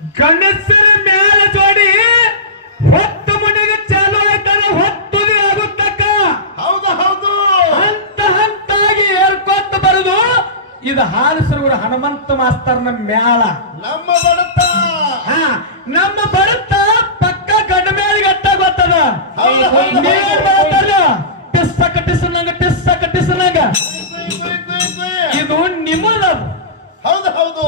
ಗಂಡಸರ ಮ್ಯಾಲ ಜೋಡಿ ಹೊತ್ತು ಮುನಿಗೆ ಚಾಲು ಆಯ್ತಾನ ಹೊತ್ತುದಿ ಆಗುತ್ತಕ್ಕ. ಹೌದು ಹೌದು. ಹಂತ ಹಂತಾಗಿ ಹೇಳ್ಕೊತ ಬರುದು. ಇದು ಹಾಲಿಸರುಗುರ ಹನುಮಂತ ಮಾಸ್ತರ್ನ ಮ್ಯಾಳ. ನಮ್ಮ ಬಡತ. ಹಾ ನಮ್ಮ ಬರುತ್ತ ಪಕ್ಕ ಗಂಡ ಮೇಲಿಗೆ ಅಟ್ಟ ಗೊತ್ತದ. ಹೌದು, ಹೌದು, ನೀವೇನ್ ಹೌದು. ಮಾಡ್ತಾರ ಟಿಸ್ಸ ಕಟ್ಟಿಸನಂಗ ಟಿಸ್ಸ ಕಟ್ಟಿಸನಂಗ ಕುಯ್, ಕುಯ್, ಕುಯ್, ಕುಯ್. ಇದು ನಿಮ್ಮದ. ಹೌದು ಹೌದು.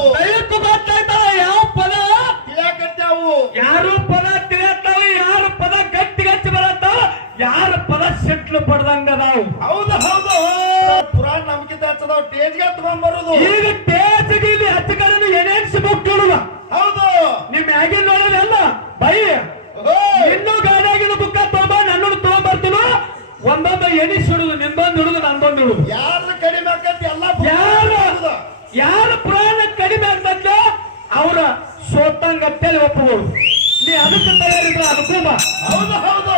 ತಗೊಂಡ್ ಬರುದು ಈಗ ಟೇಜ್ಗೆ ಇಲ್ಲಿ ಹಚ್ಚಗಳನ್ನು ಎನೆನ್ಸಿ ಮುಟ್ಟಿಡುವ ಹೌದು. ನಿಮ್ ಮ್ಯಾಗಿನ ನೋಡೋದಲ್ಲ ಬೈ. ಓಯ್. ಇನ್ನೂ ಗಾಡಿಯಾಗಿನ ಬುಕ್ಕ ತಗೊಂಬ ನನ್ನನ್ನು ತಗೊಂಬರ್ತೀನು? ಒಂದೊಂದು ಎಣಿಸಿಡುದು ನಿಂದೊಂದು ಹಿಡುದು ನಂದೊಂದು ಹಿಡುದು ಯಾರು ಕಡಿಮೆ ಆಕತಿ ಎಲ್ಲ ಯಾರು ಯಾರ ಪುರಾಣ ಕಡಿಮೆ ಆಗ್ತಕ್ಕ ಅವರ ಸೋತಂಗತ್ತೇಳಿ ಒಪ್ಪಬಹುದು ನೀ ಅದಕ್ಕೆ ತಯಾರಿದ್ರ ಅನುಕೂಲ ಹೌದು ಹೌದು.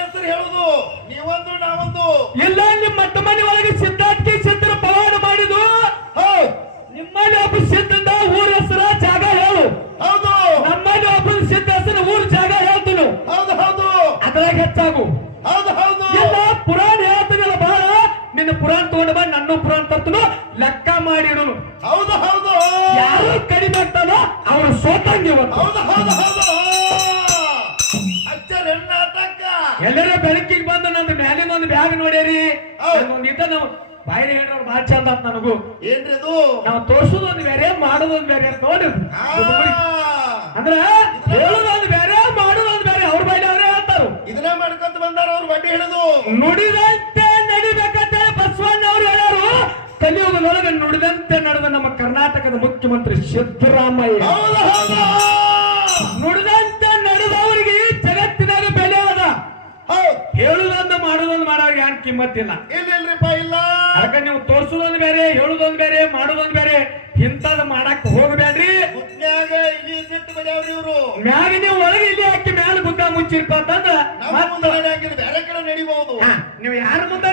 ಹೆಸರು ಹೇಳುದು ನೀವೊಂದು ನಾವೊಂದು ಇಲ್ಲ ನಿಮ್ಮ ಮನೆ ಒಳಗೆ ಸಿದ್ಧಾರ್ಥಿ ಸಿದ್ಧರ ಪವಾಡ ಮಾಡಿದು ನಿಮ್ಮನೆ ಒಬ್ಬ ಸಿದ್ಧದ ಊರ ಹೆಸರ ಜಾಗ ಹೇಳು. ಹೌದು. ನಮ್ಮನೆ ಒಬ್ಬ ಸಿದ್ಧ ಹೆಸರು ಊರ ಜಾಗ ಹೇಳ್ತೀನಿ. ಹೌದು ಹೌದು. ಅದ್ರಾಗ ಹೆಚ್ಚಾಗು. ಹೌದು ಹೌದು. ಇಲ್ಲ ಪುರಾಣ ಹೇಳ್ತೀನಲ್ಲ ಬಹಳ ನಿನ್ನ ಪುರಾಣ ತಗೊಂಡ ಬಾ ನನ್ನ ಪುರಾಣ ತರ್ತನು. ಲೆಕ್ಕ ಮಾಡಿಡನು. ಹೌದು ಹೌದು. ಯಾರು ಕಡಿಮೆ ಆಗ್ತಾನೋ ಅವ್ರು ಸೋತಂಗೆ ಇವತ್ತು. ಹೌದು ಹೌದು. ಎಲ್ಲರ ಬೆಳಕಿಗೆ ಬಂದು ನನ್ನ ಮ್ಯಾಲಿನ ಒಂದು ಬ್ಯಾಗ್ ನೋಡ್ಯಾರಿ. ಇದ್ದ ನಾವು ಬಾಯಿನ ಹೇಳೋರು ಭಾಳ ಚಂದ ಅಂತ ನನಗೂ. ಏನ್ರಿ ಅದು? ನಾವು ತೋರ್ಸೋದೊಂದು ಬೇರೆ ಮಾಡೋದೊಂದು ಬೇರೆ ಅಂತ ನೋಡಿ. ಅಂದ್ರೆ ಅಂದ್ರ ಹೇಳೋದೊಂದು ಬೇರೆ ಮಾಡೋದೊಂದು ಬೇರೆ ಅವ್ರ ಬಾಯಿ ಅವರೇ ಹೇಳ್ತಾರು. ಇದನ್ನ ಮಾಡ್ಕೊಂತ ಬಂದಾರ ಅವ್ರು ಬಡ್ಡಿ ಹಿಡಿದು. ನುಡಿದಂತೆ ನಡಿಬೇಕಂತ ಹೇಳಿ ಬಸವಣ್ಣ ಅವರು ಹೇಳ್ಯಾರು. ಕಲಿಯುಗದೊಳಗೆ ನುಡಿದಂತೆ ನಡೆದ ನಮ್ಮ ಕರ್ನಾಟಕದ ಮುಖ್ಯಮಂತ್ರಿ ಸಿದ್ದರಾಮಯ್ಯ. ಹೌದ್ ಹೇಳುದೊಂದು ಮಾಡೋ ಯಾನ್ ಕಿಮ್ಮತ್ತಿಲ್ಲ. ಇಲ್ಲ ಇಲ್ರಿಪ್ಪ ಇಲ್ಲ. ಅದಕ್ಕೆ ನೀವು ತೋರ್ಸುದೊಂದು ಬೇರೆ ಹೇಳುದೊಂದು ಬೇರೆ ಮಾಡುದೊಂದು ಬೇರೆ ಇಂಥದ್ ಮಾಡಕ್ ಹೋಗ್ಬೇಡ್ರಿ. ಗುಟ್ನ್ಯಾಗ ಇಲ್ಲಿ ಬಿಟ್ಟು ಬಡ್ಯಾವ್ರಿ ಇವ್ರು. ಮ್ಯಾಗ ನೀವು ಒಳಗೆ ಇಲ್ಲಿ ಹಾಕಿ ಮ್ಯಾಲ ಬುದ್ಧ ಮುಚ್ಚಿರ್ತಂದ್ರ ನಮ್ಮ ಮುಂದೆ ಬೇರೆ ಕಡೆ ನಡಿಬಹುದು. ನೀವು ಯಾರ ಮುಂದೆ